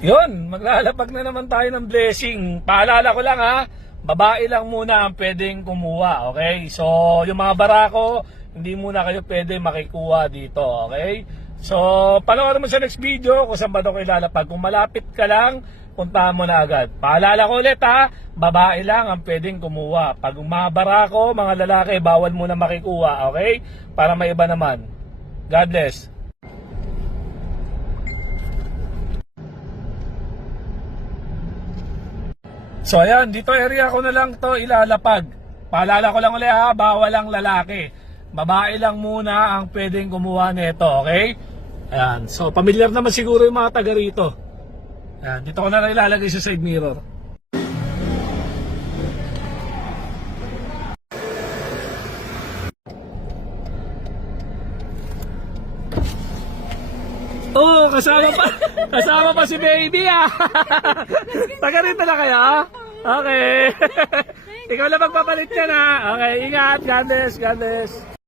Yun, maglalapag na naman tayo ng blessing. Paalala ko lang ha, babae lang muna ang pwedeng kumuha, okay? So, yung mga barako, hindi muna kayo pwede makikuha dito, okay? So, panoorin mo sa next video kung saan ba ito kayo lalapag. Kung malapit ka lang, puntahan mo na agad. Paalala ko ulit ha, babae lang ang pwedeng kumuha. Pag mga barako, mga lalaki, bawal muna makikuha, okay? Para may iba naman. God bless. So ayan, dito area ko na lang to ilalapag. Paalala ko lang ulit ha, bawal ang lalaki. Babae lang muna ang pwedeng kumuha nito, okay? Ayan, so familiar naman siguro yung mga taga rito. Ayan, dito ko na lang ilalagay sa side mirror. Oh, kasama pa si baby ah. Taga rito na kayo? Okay. Ikaw lang magpapalit ka na. Okay, ingat. God bless. God bless.